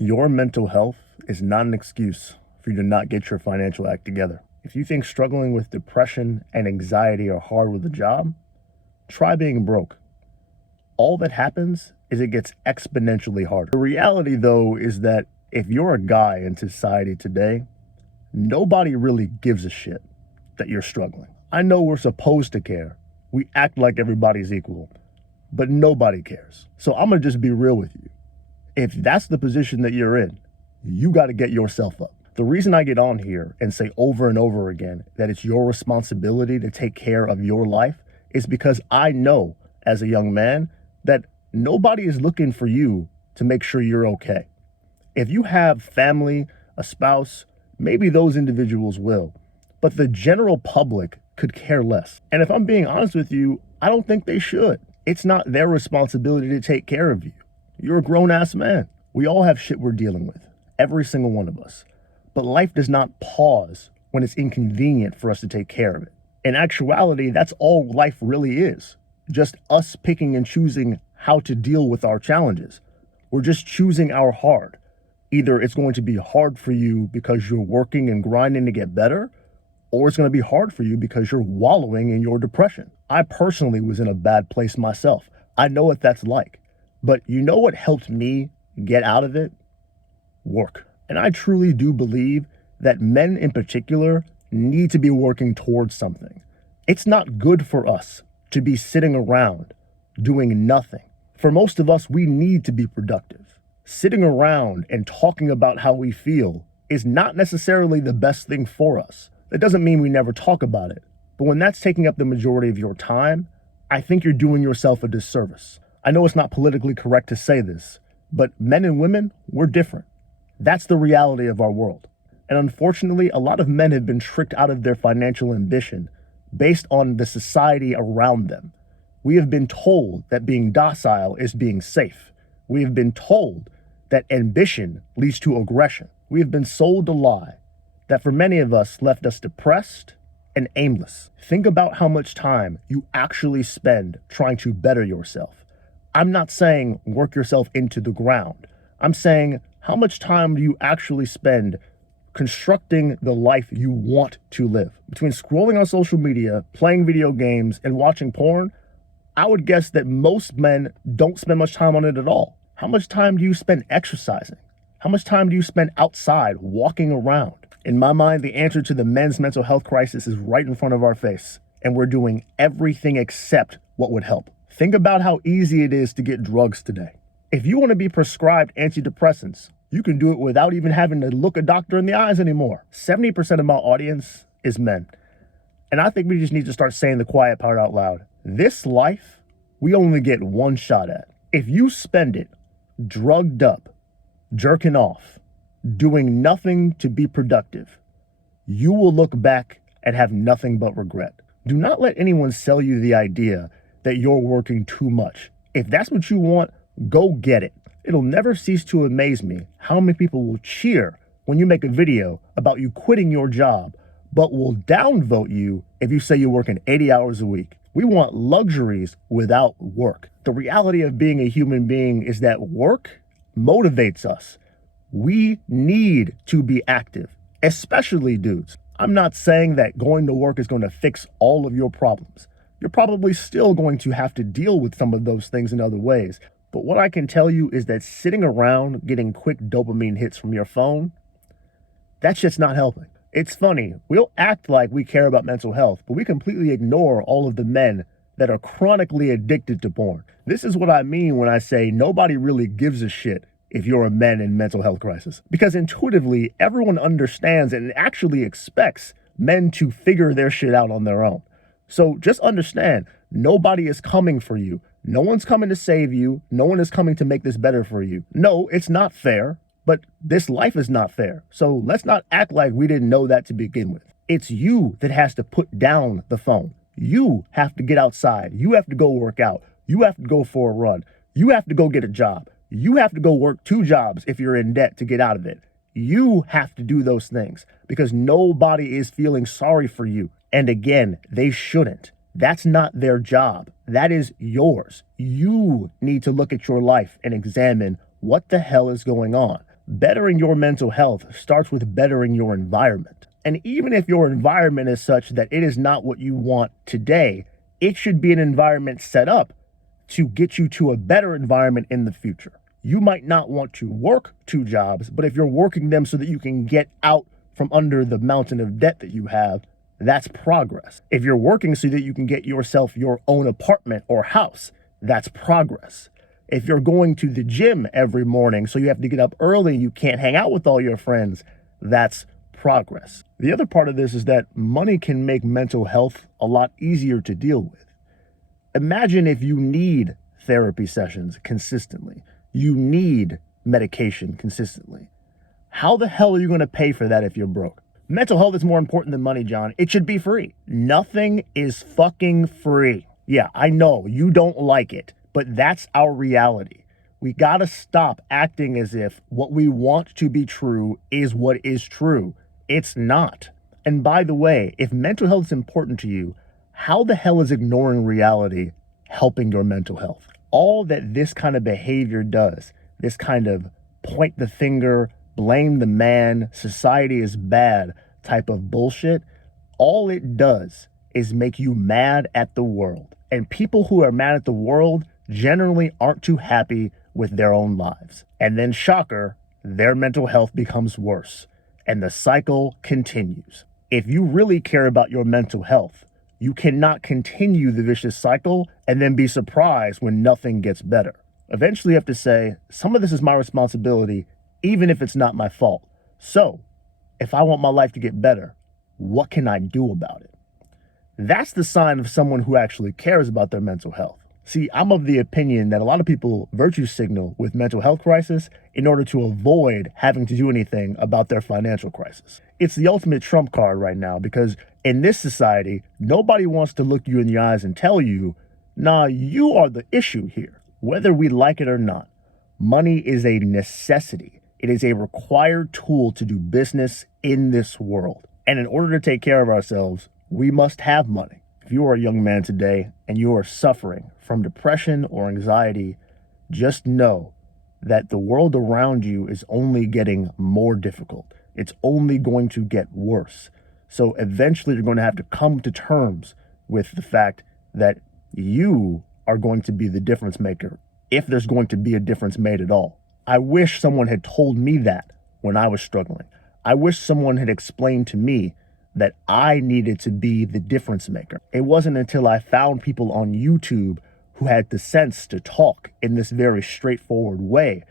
Your mental health is not an excuse for you to not get your financial act together. If you think struggling with depression and anxiety are hard with a job, try being broke. All that happens is it gets exponentially harder. The reality, though, is that if you're a guy in society today, nobody really gives a shit that you're struggling. I know we're supposed to care. We act like everybody's equal, but nobody cares. So I'm gonna just be real with you. If that's the position that you're in, you got to get yourself up. The reason I get on here and say over and over again that it's your responsibility to take care of your life is because I know as a young man that nobody is looking for you to make sure you're okay. If you have family, a spouse, maybe those individuals will, but the general public could care less. And if I'm being honest with you, I don't think they should. It's not their responsibility to take care of you. You're a grown-ass man. We all have shit we're dealing with, every single one of us. But life does not pause when it's inconvenient for us to take care of it. In actuality, that's all life really is. Just us picking and choosing how to deal with our challenges. We're just choosing our hard. Either it's going to be hard for you because you're working and grinding to get better, or it's going to be hard for you because you're wallowing in your depression. I personally was in a bad place myself. I know what that's like. But you know what helped me get out of it? Work. And I truly do believe that men in particular need to be working towards something. It's not good for us to be sitting around doing nothing. For most of us, we need to be productive. Sitting around and talking about how we feel is not necessarily the best thing for us. That doesn't mean we never talk about it. But when that's taking up the majority of your time, I think you're doing yourself a disservice. I know it's not politically correct to say this, but men and women, we're different. That's the reality of our world. And unfortunately, a lot of men have been tricked out of their financial ambition based on the society around them. We have been told that being docile is being safe. We have been told that ambition leads to aggression. We have been sold a lie that for many of us left us depressed and aimless. Think about how much time you actually spend trying to better yourself. I'm not saying work yourself into the ground. I'm saying how much time do you actually spend constructing the life you want to live? Between scrolling on social media, playing video games, and watching porn, I would guess that most men don't spend much time on it at all. How much time do you spend exercising? How much time do you spend outside walking around? In my mind, the answer to the men's mental health crisis is right in front of our face, and we're doing everything except what would help. Think about how easy it is to get drugs today. If you want to be prescribed antidepressants, you can do it without even having to look a doctor in the eyes anymore. 70% of my audience is men. And I think we just need to start saying the quiet part out loud. This life, we only get one shot at. If you spend it drugged up, jerking off, doing nothing to be productive, you will look back and have nothing but regret. Do not let anyone sell you the idea that you're working too much. If that's what you want, go get it. It'll never cease to amaze me how many people will cheer when you make a video about you quitting your job, but will downvote you if you say you're working 80 hours a week. We want luxuries without work. The reality of being a human being is that work motivates us. We need to be active, especially dudes. I'm not saying that going to work is going to fix all of your problems. You're probably still going to have to deal with some of those things in other ways. But what I can tell you is that sitting around getting quick dopamine hits from your phone, that's just not helping. It's funny, we'll act like we care about mental health, but we completely ignore all of the men that are chronically addicted to porn. This is what I mean when I say nobody really gives a shit if you're a man in mental health crisis. Because intuitively, everyone understands and actually expects men to figure their shit out on their own. So just understand, nobody is coming for you. No one's coming to save you. No one is coming to make this better for you. No, it's not fair, but this life is not fair. So let's not act like we didn't know that to begin with. It's you that has to put down the phone. You have to get outside. You have to go work out. You have to go for a run. You have to go get a job. You have to go work 2 jobs if you're in debt to get out of it. You have to do those things because nobody is feeling sorry for you. And again, they shouldn't. That's not their job. That is yours. You need to look at your life and examine what the hell is going on. Bettering your mental health starts with bettering your environment. And even if your environment is such that it is not what you want today, it should be an environment set up to get you to a better environment in the future. You might not want to work 2 jobs, but if you're working them so that you can get out from under the mountain of debt that you have, that's progress. If you're working so that you can get yourself your own apartment or house, that's progress. If you're going to the gym every morning so you have to get up early, you can't hang out with all your friends, that's progress. The other part of this is that money can make mental health a lot easier to deal with. Imagine if you need therapy sessions consistently, you need medication consistently. How the hell are you going to pay for that if you're broke? Mental health is more important than money, John. It should be free. Nothing is fucking free. Yeah, I know you don't like it, but that's our reality. We gotta stop acting as if what we want to be true is what is true. It's not. And by the way, if mental health is important to you, how the hell is ignoring reality helping your mental health? All that this kind of behavior does, this kind of point the finger, blame the man, society is bad type of bullshit, all it does is make you mad at the world. And people who are mad at the world generally aren't too happy with their own lives. And then, shocker, their mental health becomes worse. And the cycle continues. If you really care about your mental health, you cannot continue the vicious cycle and then be surprised when nothing gets better. Eventually, you have to say, some of this is my responsibility, even if it's not my fault. So, if I want my life to get better, what can I do about it? That's the sign of someone who actually cares about their mental health. See, I'm of the opinion that a lot of people virtue signal with mental health crisis in order to avoid having to do anything about their financial crisis. It's the ultimate trump card right now because in this society, nobody wants to look you in the eyes and tell you, nah, you are the issue here, whether we like it or not. Money is a necessity. It is a required tool to do business in this world. And in order to take care of ourselves, we must have money. If you are a young man today and you are suffering from depression or anxiety, just know that the world around you is only getting more difficult. It's only going to get worse. So eventually you're going to have to come to terms with the fact that you are going to be the difference maker, if there's going to be a difference made at all. I wish someone had told me that when I was struggling. I wish someone had explained to me that I needed to be the difference maker. It wasn't until I found people on YouTube who had the sense to talk in this very straightforward way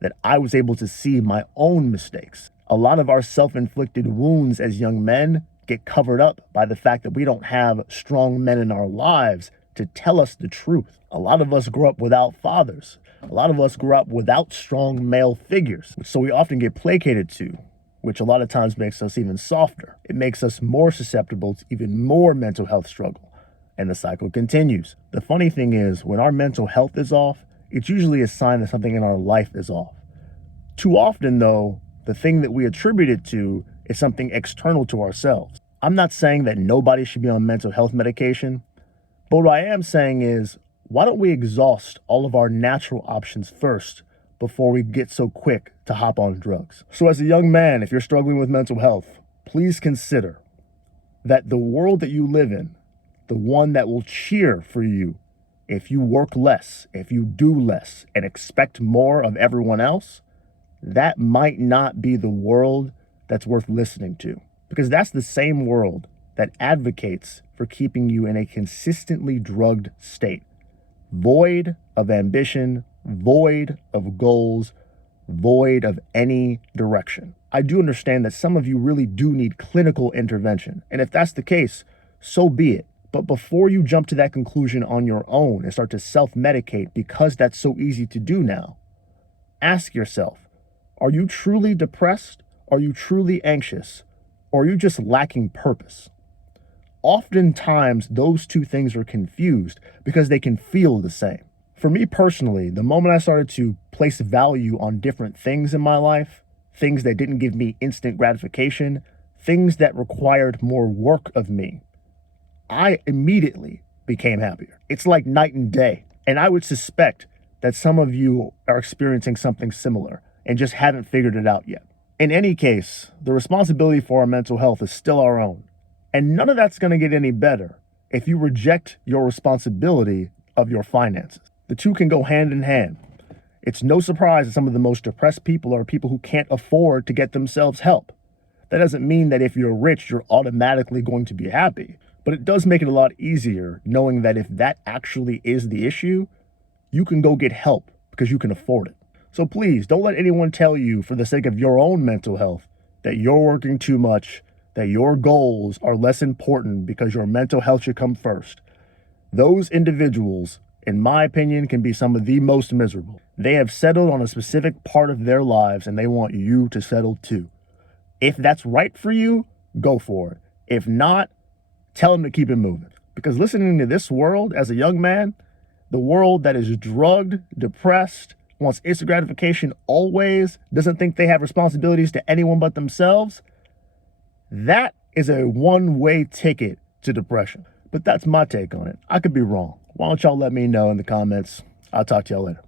that I was able to see my own mistakes. A lot of our self-inflicted wounds as young men get covered up by the fact that we don't have strong men in our lives to tell us the truth. A lot of us grew up without fathers. A lot of us grew up without strong male figures, so we often get placated to, which a lot of times makes us even softer. It makes us more susceptible to even more mental health struggle. And the cycle continues. The funny thing is, when our mental health is off, it's usually a sign that something in our life is off. Too often, though, the thing that we attribute it to is something external to ourselves. I'm not saying that nobody should be on mental health medication, but what I am saying is, why don't we exhaust all of our natural options first before we get so quick to hop on drugs? So as a young man, if you're struggling with mental health, please consider that the world that you live in, the one that will cheer for you if you work less, if you do less, and expect more of everyone else, that might not be the world that's worth listening to. Because that's the same world that advocates for keeping you in a consistently drugged state, void of ambition, void of goals, void of any direction. I do understand that some of you really do need clinical intervention. And if that's the case, so be it. But before you jump to that conclusion on your own and start to self-medicate because that's so easy to do now, ask yourself, are you truly depressed? Are you truly anxious? Or are you just lacking purpose? Oftentimes, those two things are confused because they can feel the same. For me personally, the moment I started to place value on different things in my life, things that didn't give me instant gratification, things that required more work of me, I immediately became happier. It's like night and day. And I would suspect that some of you are experiencing something similar. and just haven't figured it out yet. In any case, the responsibility for our mental health is still our own. And none of that's going to get any better if you reject your responsibility of your finances. The two can go hand in hand. It's no surprise that some of the most depressed people are people who can't afford to get themselves help. That doesn't mean that if you're rich, you're automatically going to be happy. But it does make it a lot easier knowing that if that actually is the issue, you can go get help because you can afford it. So please don't let anyone tell you, for the sake of your own mental health, that you're working too much, that your goals are less important because your mental health should come first. Those individuals, in my opinion, can be some of the most miserable. They have settled on a specific part of their lives and they want you to settle too. If that's right for you, go for it. If not, tell them to keep it moving. Because listening to this world as a young man, the world that is drugged, depressed, wants instant gratification always, doesn't think they have responsibilities to anyone but themselves, that is a one-way ticket to depression. But that's my take on it. I could be wrong. Why don't y'all let me know in the comments? I'll talk to y'all later.